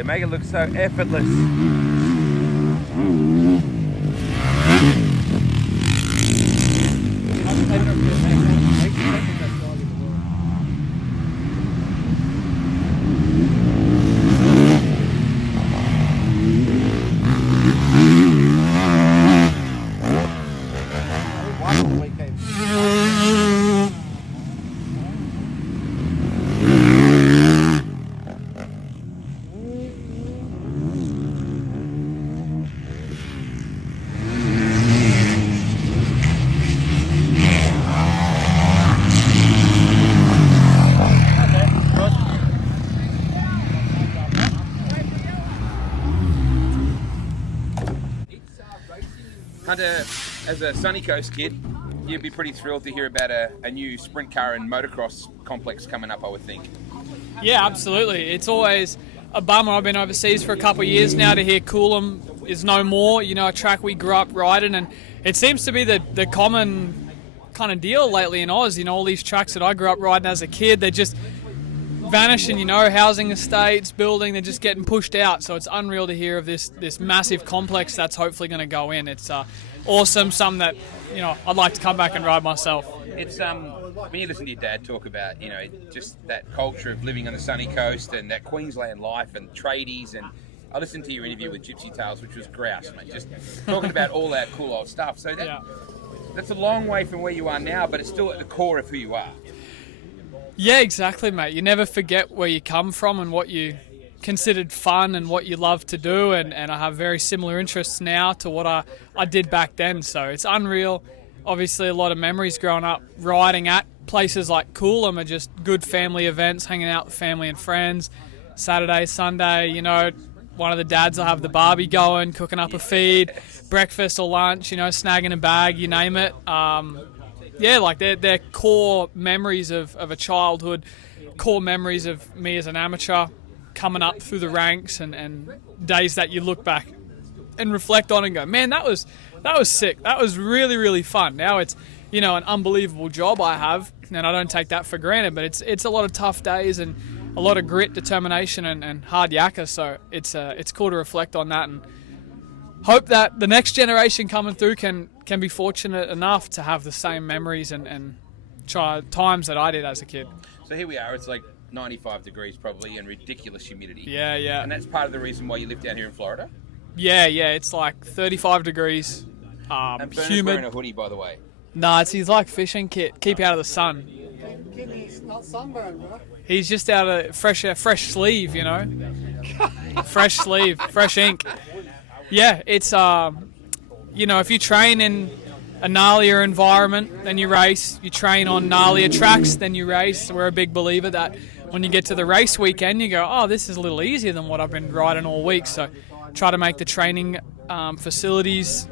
They make it look so effortless. Hunter, as a Sunny Coast kid, you'd be pretty thrilled to hear about a new sprint car and motocross complex coming up, I would think. Yeah, absolutely. It's always a bummer. I've been overseas for a couple of years now to hear Coolum is no more, you know, a track we grew up riding, and it seems to be the common kind of deal lately in Oz. You know, all these tracks that I grew up riding as a kid, they're just vanishing, you know, housing estates, building, they're just getting pushed out. So it's unreal to hear of this massive complex that's hopefully going to go in. It's awesome, something that, you know, I'd like to come back and ride myself. It's when you listen to your dad talk about, you know, just that culture of living on the sunny coast and that Queensland life and tradies, and I listened to your interview with Gypsy Tales, which was grouse, mate, just talking about all that cool old stuff. So that's a long way from where you are now, but it's still at the core of who you are. Yeah, exactly, mate. You never forget where you come from and what you considered fun and what you love to do, and I have very similar interests now to what I did back then, so it's unreal. Obviously a lot of memories growing up riding at places like Coolum are just good family events, hanging out with family and friends. Saturday, Sunday, you know, one of the dads will have the barbie going, cooking up a feed, breakfast or lunch, you know, snagging a bag, you name it. Yeah, like they're core memories of a childhood, core memories of me as an amateur coming up through the ranks, and days that you look back and reflect on and go, man, that was sick. That was really, really fun. Now it's, you know, an unbelievable job I have, and I don't take that for granted, but it's a lot of tough days and a lot of grit, determination, and hard yakka, so it's cool to reflect on that and hope that the next generation coming through can be fortunate enough to have the same memories and times that I did as a kid. So here we are, it's like 95 degrees probably and ridiculous humidity. Yeah. And that's part of the reason why you live down here in Florida? Yeah, it's like 35 degrees, and Bernard's humid. wearing a hoodie, by the way. Nah, it's his like fishing kit, keep out of the sun. He's not sunburned, bro. He's just out of fresh sleeve, you know. Fresh sleeve, fresh ink. Yeah, it's you know, if you train in a gnarlier environment, then you race. You train on gnarlier tracks, then you race. We're a big believer that when you get to the race weekend, you go, oh, this is a little easier than what I've been riding all week. So try to make the training facilities,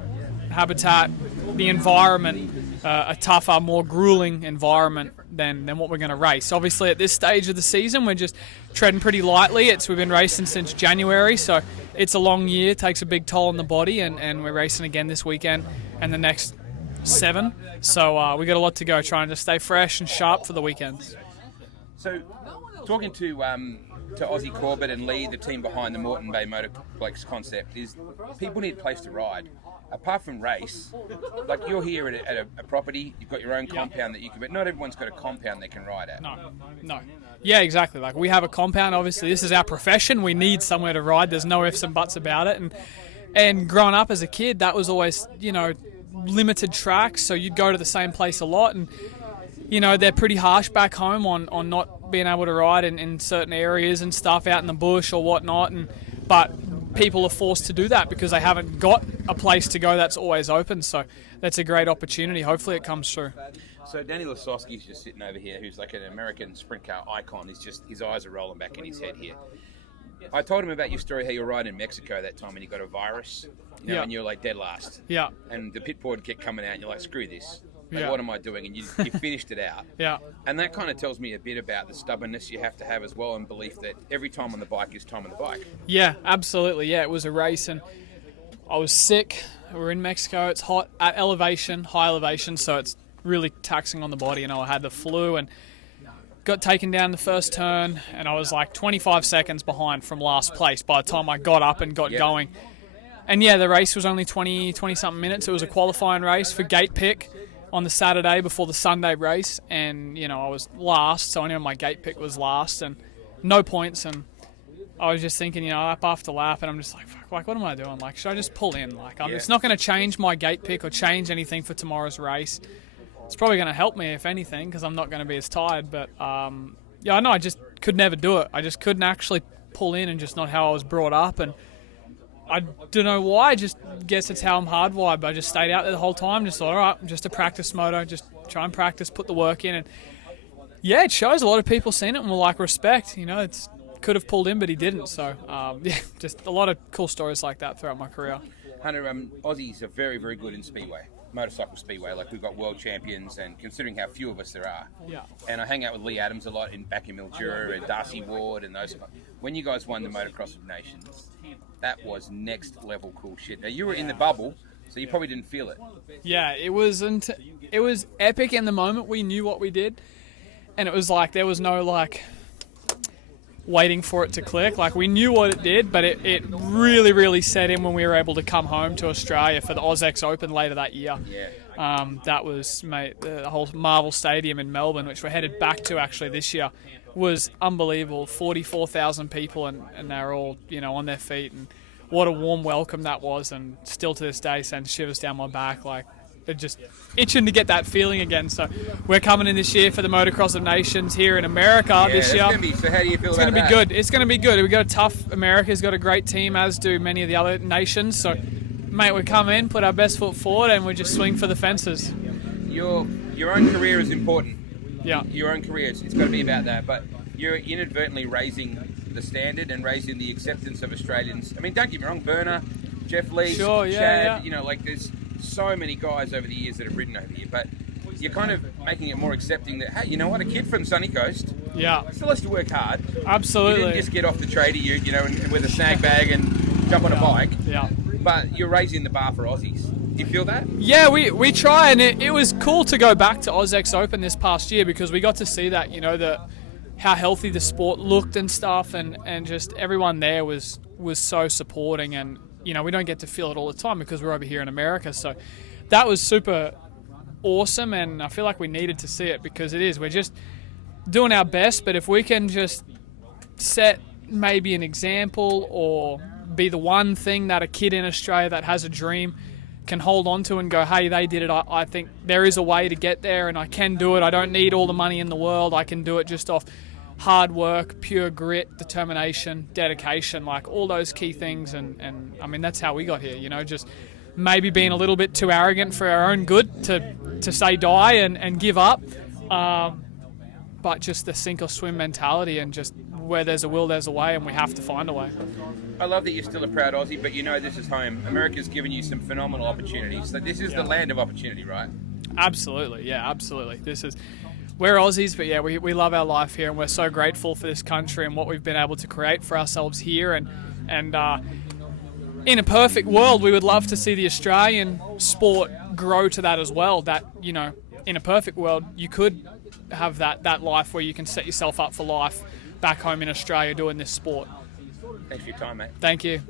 habitat, the environment a tougher, more grueling environment than what we're going to race. Obviously, at this stage of the season, we're just treading pretty lightly. We've been racing since January, so it's a long year, takes a big toll on the body, and we're racing again this weekend and the next 7. So we got a lot to go, trying to stay fresh and sharp for the weekends. So, talking to Aussie Corbett and Lee, the team behind the Morton Bay Motorlex concept, is people need a place to ride. Apart from race, like you're here at a property, you've got your own compound that you can, but not everyone's got a compound they can ride at. No. Yeah, exactly. Like we have a compound, obviously this is our profession, we need somewhere to ride, there's no ifs and buts about it. And growing up as a kid, that was always, you know, limited tracks, so you'd go to the same place a lot, and they're pretty harsh back home on not being able to ride in certain areas and stuff out in the bush or whatnot. But people are forced to do that because they haven't got a place to go that's always open. So that's a great opportunity. Hopefully it comes through. So Danny Lasowski's just sitting over here, who's like an American sprint car icon. His eyes are rolling back in his head here. I told him about your story, how you were riding in Mexico that time when you got a virus, and you were like dead last. Yeah. And the pit board kept coming out, and you're like, screw this. Like, Yeah. what am I doing? And you finished it out. Yeah. And that kind of tells me a bit about the stubbornness you have to have as well, and belief that every time on the bike is time on the bike. Yeah, absolutely. Yeah, it was a race, and I was sick. We're in Mexico. It's hot at elevation, high elevation, so it's really taxing on the body. I had the flu and got taken down the first turn, and I was like 25 seconds behind from last place by the time I got up and got going. And yeah, the race was only 20-something minutes. It was a qualifying race for gate pick on the Saturday before the Sunday race, and I was last, so I knew my gate pick was last and no points. And I was just thinking, lap after lap, and I'm just like, fuck, what am I doing? Like, should I just pull in? Like, it's not going to change my gate pick or change anything for tomorrow's race. It's probably going to help me, if anything, because I'm not going to be as tired. But, I know I just could never do it. I just couldn't actually pull in, and just not how I was brought up. And I don't know why. I just guess it's how I'm hardwired. But I just stayed out there the whole time. Just thought, all right, just a practice moto. Just try and practice, put the work in. And, yeah, it shows. A lot of people seen it and were like, respect. It's could have pulled in, but he didn't. So, just a lot of cool stories like that throughout my career. Hunter, Aussies are very, very good in speedway. Motorcycle speedway, like we've got world champions, and considering how few of us there are, and I hang out with Lee Adams a lot back in Mildura, and Darcy Ward and those. When you guys won the Motocross of Nations, that was next level cool shit. Now you were in the bubble, so you probably didn't feel it. Yeah, it was epic in the moment. We knew what we did, and it was like there was no waiting for it to click. Like, we knew what it did, but it really, really set in when we were able to come home to Australia for the AusX Open later that year. Yeah. That was, mate, the whole Marvel Stadium in Melbourne, which we're headed back to actually this year, was unbelievable. 44,000 people, and they're all, on their feet, and what a warm welcome that was, and still to this day sends shivers down my back. Like, they're just itching to get that feeling again. So we're coming in this year for the Motocross of Nations here in America this year. So how do you feel about that? It's going to be good. It's going to be good. We've got a tough America's got a great team, as do many of the other nations. So, mate, we come in, put our best foot forward, and we just swing for the fences. Your own career is important. Yeah. Your own career, it's got to be about that. But you're inadvertently raising the standard and raising the acceptance of Australians. I mean, don't get me wrong, Berner, Jeff Lee, Chad, there's so many guys over the years that have ridden over here, but you're kind of making it more accepting that, hey, you know what, a kid from Sunny Coast still has to work hard. Absolutely. You didn't just get off the tradie, and with a snag bag and jump on a bike. Yeah. But you're raising the bar for Aussies. Do you feel that? Yeah, we try, and it was cool to go back to AusX Open this past year because we got to see that, how healthy the sport looked and stuff, and just everyone there was so supporting, and we don't get to feel it all the time because we're over here in America. So that was super awesome, and I feel like we needed to see it because we're just doing our best. But if we can just set maybe an example or be the one thing that a kid in Australia that has a dream can hold on to and go, hey, they did it. I think there is a way to get there, and I can do it. I don't need all the money in the world. I can do it just off hard work, pure grit, determination, dedication, like all those key things. And I mean, that's how we got here, just maybe being a little bit too arrogant for our own good to say die and give up. But just the sink or swim mentality, and just where there's a will, there's a way, and we have to find a way. I love that you're still a proud Aussie, but this is home. America's given you some phenomenal opportunities. So this is the land of opportunity, right? Absolutely, yeah, absolutely. We're Aussies, but yeah, we love our life here, and we're so grateful for this country and what we've been able to create for ourselves here. And in a perfect world, we would love to see the Australian sport grow to that as well. That, in a perfect world, you could have that life where you can set yourself up for life back home in Australia doing this sport. Thanks for your time, mate. Thank you.